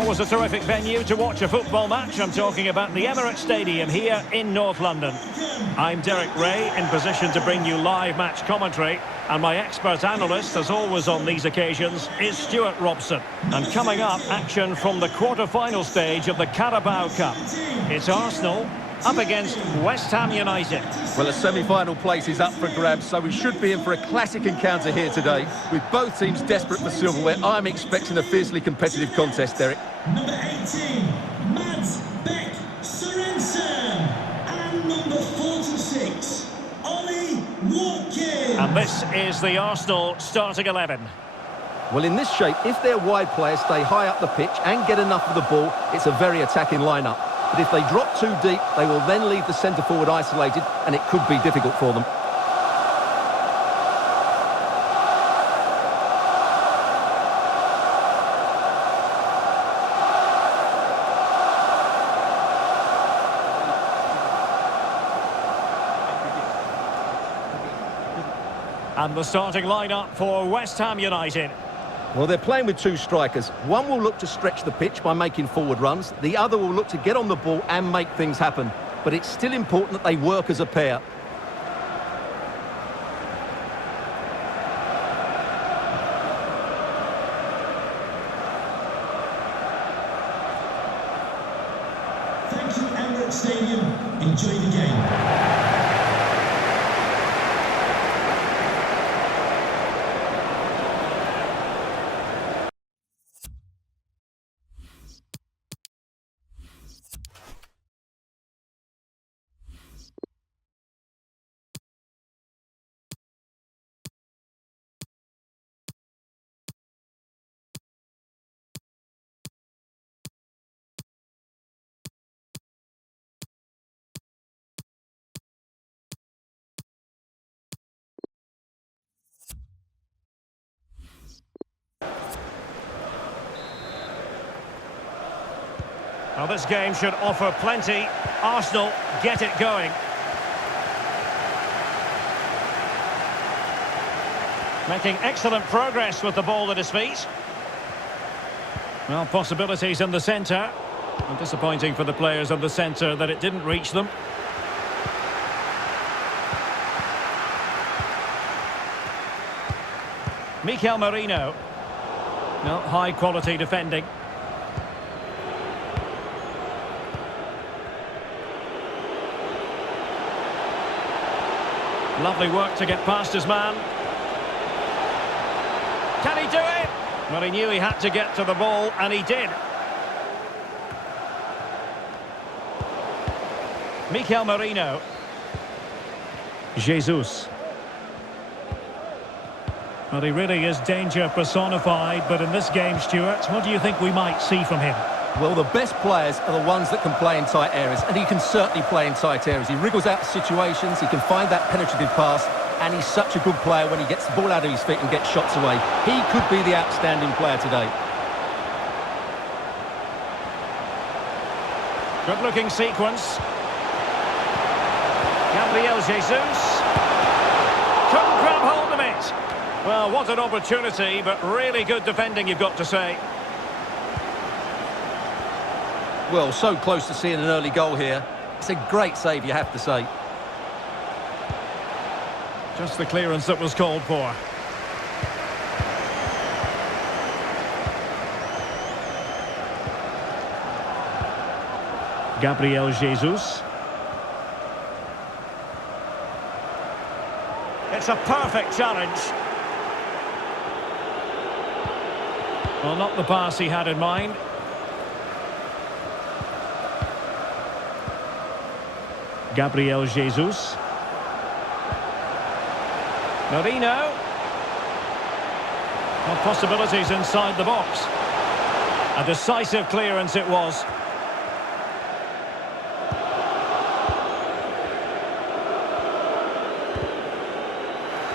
Always a terrific venue to watch a football match. I'm talking about the Emirates Stadium here in North London. I'm Derek Ray, in position to bring you live match commentary. And my expert analyst, as always on these occasions, is Stuart Robson. And coming up, action from the quarter-final stage of the Carabao Cup. It's Arsenal up against West Ham United. Well, a semi-final place is up for grabs, so we should be in for a classic encounter here today. With both teams desperate for silverware, I'm expecting a fiercely competitive contest, Derek. Number 18, Mads Beck Sorensen. And number 46, Ollie Watkins. And this is the Arsenal starting 11. Well, in this shape, if their wide players stay high up the pitch and get enough of the ball, it's a very attacking lineup. But if they drop too deep, they will then leave the centre-forward isolated, and it could be difficult for them. And the starting lineup for West Ham United. Well, they're playing with two strikers. One will look to stretch the pitch by making forward runs. The other will look to get on the ball and make things happen. But it's still important that they work as a pair. Thank you, Emirates Stadium. Enjoy the game. Well, this game should offer plenty. Arsenal get it going. Making excellent progress with the ball at his feet. Well, possibilities in the centre. And disappointing for the players in the centre that it didn't reach them. Mikel Merino. No, high quality defending. Lovely work to get past his man. Can he do it? Well, he knew he had to get to the ball, and he did. Mikel Merino. Jesus. Well, he really is danger personified, but in this game, Stuart, what do you think we might see from him? Well, the best players are the ones that can play in tight areas, and he can certainly play in tight areas. He wriggles out situations, he can find that penetrative pass, and he's such a good player when he gets the ball out of his feet and gets shots away. He could be the outstanding player today. Good-looking sequence. Gabriel Jesus. Couldn't grab hold of it. Well, what an opportunity, but really good defending, you've got to say. Well, so close to seeing an early goal here. It's a great save, you have to say. Just the clearance that was called for. Gabriel Jesus. It's a perfect challenge. Well, not the pass he had in mind. Gabriel Jesus. Merino. Well, possibilities inside the box. A decisive clearance it was.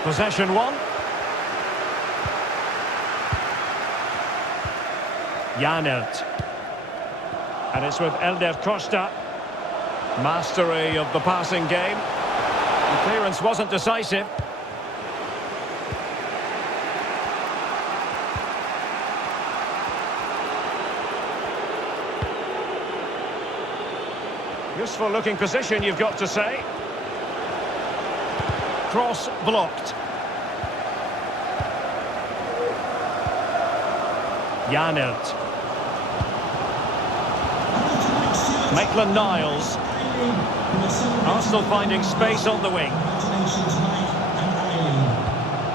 Possession one. Janert. And it's with Elder Costa. Mastery of the passing game. The clearance wasn't decisive. Useful looking position, you've got to say. Cross blocked. Janert. Maitland-Niles. Arsenal finding space on the wing.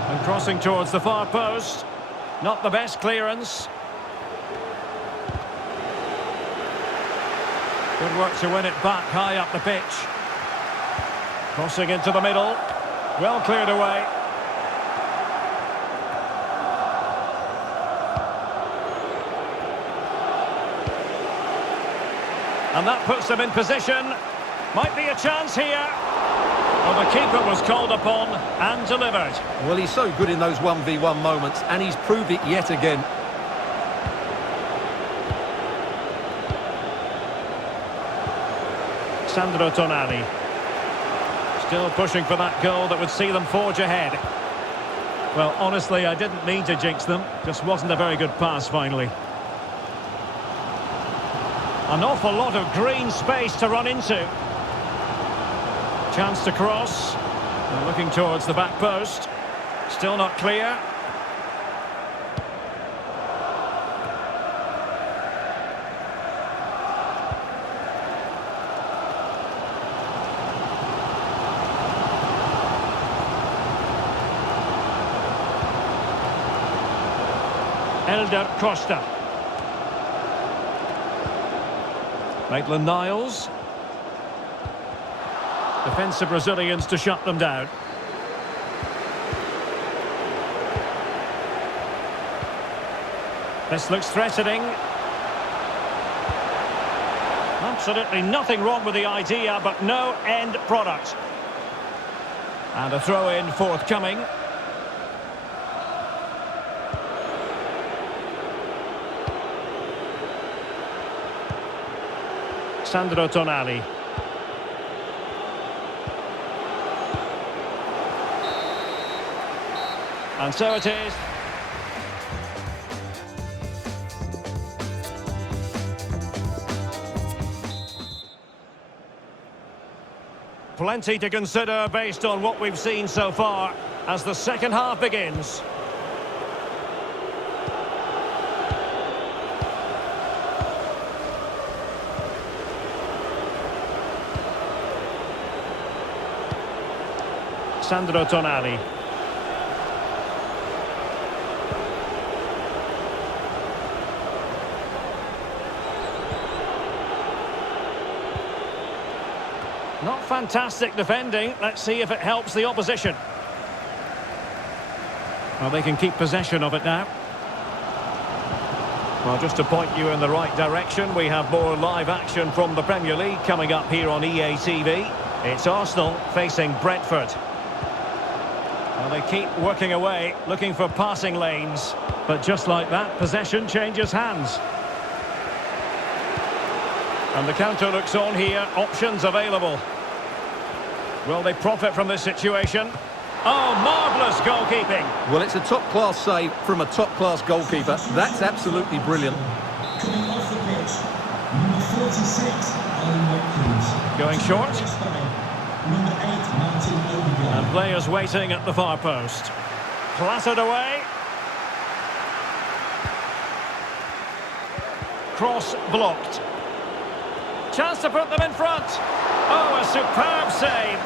And crossing towards the far post. Not the best clearance. Good work to win it back high up the pitch. Crossing into the middle. Well cleared away. And that puts them in position. Might be a chance here. Well, the keeper was called upon and delivered. Well, he's so good in those 1v1 moments, and he's proved it yet again. Sandro Tonali. Still pushing for that goal that would see them forge ahead. Well, honestly, I didn't mean to jinx them. Just wasn't a very good pass, finally. An awful lot of green space to run into. Chance to cross. They're looking towards the back post. Still not clear. Elder Costa. Maitland-Niles. Defensive Brazilians to shut them down. This looks threatening. Absolutely nothing wrong with the idea, but no end product. And a throw-in forthcoming. Sandro Tonali. And so it is. Plenty to consider based on what we've seen so far as the second half begins. Sandro Tonali. Not fantastic defending. Let's see if it helps the opposition. Well, they can keep possession of it now. Well, just to point you in the right direction, we have more live action from the Premier League coming up here on EA TV. It's Arsenal facing Brentford. Well, they keep working away, looking for passing lanes. But just like that, possession changes hands. And the counter looks on here, options available. Will they profit from this situation? Oh, marvellous goalkeeping. Well, it's a top-class save from a top-class goalkeeper. That's absolutely brilliant. Coming off the pitch, number 46, Alan Watkins. Going short. Number 8, Martin Odegaard. And players waiting at the far post. Clattered away. Cross blocked. Chance to put them in front. Oh, a superb save.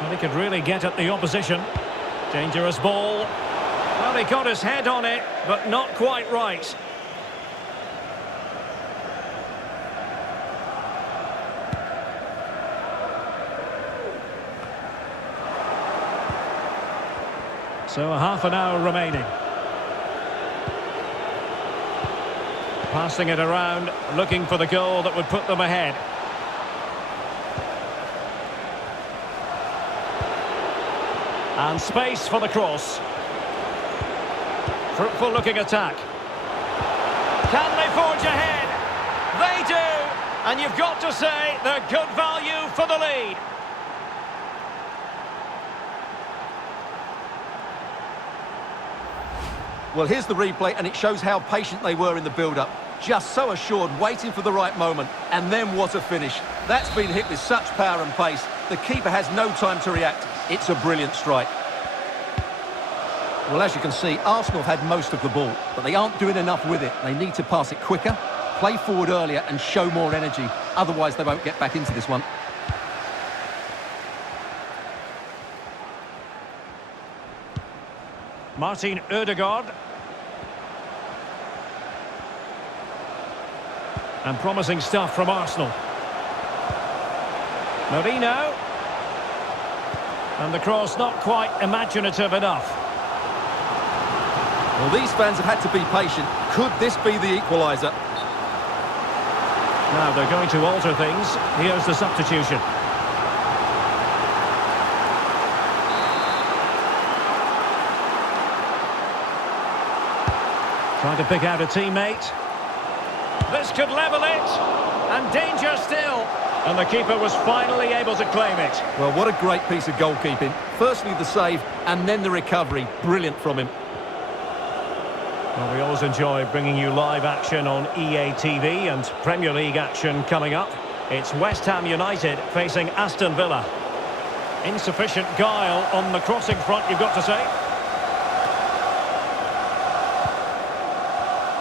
Well, he could really get at the opposition. Dangerous ball. Well, he got his head on it, but not quite right. So a half an hour remaining. Passing it around, looking for the goal that would put them ahead. And space for the cross. Fruitful looking attack. Can they forge ahead? They do! And you've got to say they're good value for the lead. Well, here's the replay, and it shows how patient they were in the build-up. Just so assured, waiting for the right moment, and then what a finish. That's been hit with such power and pace. The keeper has no time to react. It's a brilliant strike. Well, as you can see, Arsenal have had most of the ball, but they aren't doing enough with it. They need to pass it quicker, play forward earlier, and show more energy. Otherwise, they won't get back into this one. Martin Ødegaard. And promising stuff from Arsenal. Marino. And the cross not quite imaginative enough. Well, these fans have had to be patient. Could this be the equaliser? Now they're going to alter things. Here's the substitution. Trying to pick out a teammate. This could level it. And danger still. And the keeper was finally able to claim it. Well, what a great piece of goalkeeping. Firstly the save, and then the recovery. Brilliant from him. Well, we always enjoy bringing you live action on EA TV, and Premier League action coming up. It's West Ham United facing Aston Villa. Insufficient guile on the crossing front, you've got to say.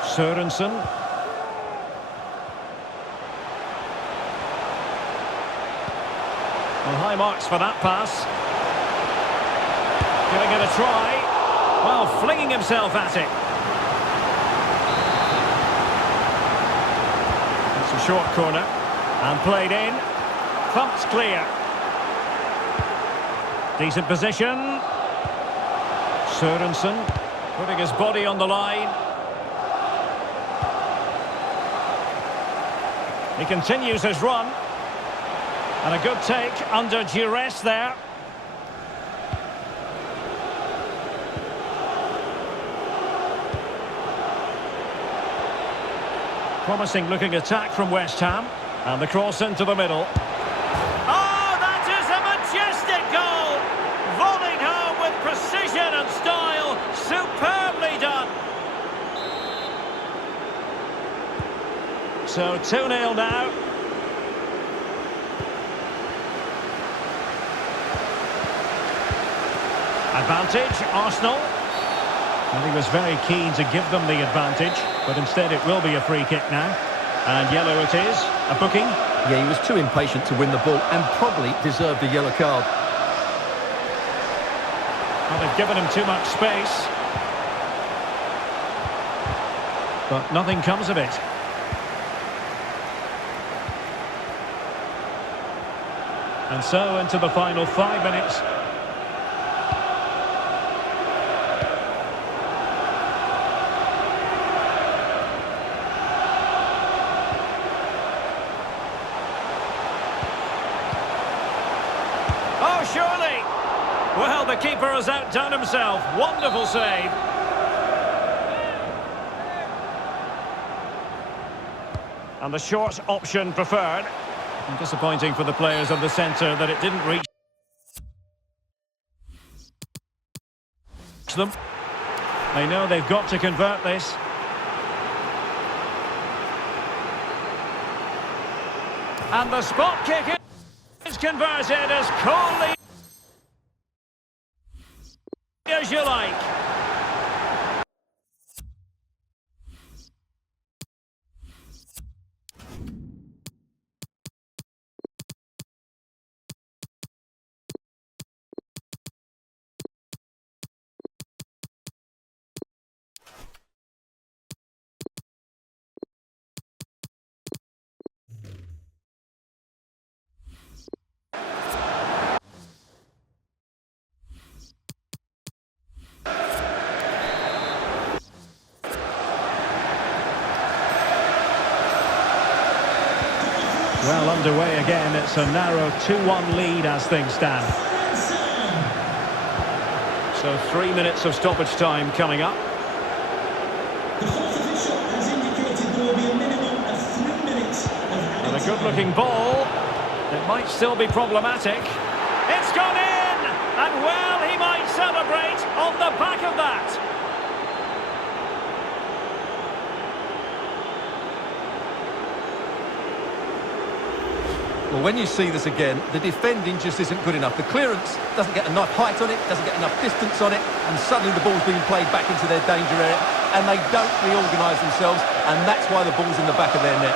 Sørensen. Well, high marks for that pass. Giving it a try. Well, flinging himself at it. It's a short corner. And played in. Thumped clear. Decent position. Sørensen putting his body on the line. He continues his run. And a good take under duress there. Promising looking attack from West Ham. And the cross into the middle. Oh, that is a majestic goal! Volleyed home with precision and style. Superbly done. So 2-0 now. Advantage, Arsenal. And he was very keen to give them the advantage, but instead it will be a free kick now. And yellow it is, a booking. Yeah, he was too impatient to win the ball and probably deserved a yellow card. Well, they've given him too much space. But nothing comes of it. And so into the final 5 minutes. Oh, surely! Well, the keeper has outdone himself. Wonderful save. And the short option preferred. And disappointing for the players of the centre that it didn't reach them. They know they've got to convert this. And the spot kick is converted as coolly as you like. Well, underway again. It's a narrow 2-1 lead as things stand. So 3 minutes of stoppage time coming up. The fourth official has indicated there will be a minimum of 3 minutes of And a good-looking ball. It might still be problematic. It's gone in! And well, he might celebrate on the back of that. Well, when you see this again, the defending just isn't good enough. The clearance doesn't get enough height on it, doesn't get enough distance on it, and suddenly the ball's being played back into their danger area, and they don't reorganise themselves, and that's why the ball's in the back of their net.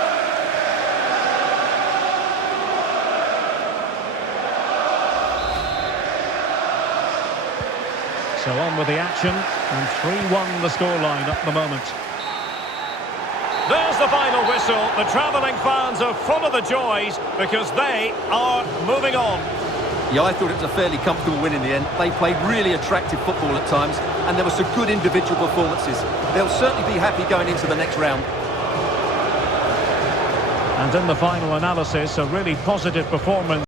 So on with the action, and 3-1 the scoreline at the moment. There's the final whistle. The travelling fans are full of the joys because they are moving on. Yeah, I thought it was a fairly comfortable win in the end. They played really attractive football at times, and there were some good individual performances. They'll certainly be happy going into the next round. And in the final analysis, a really positive performance.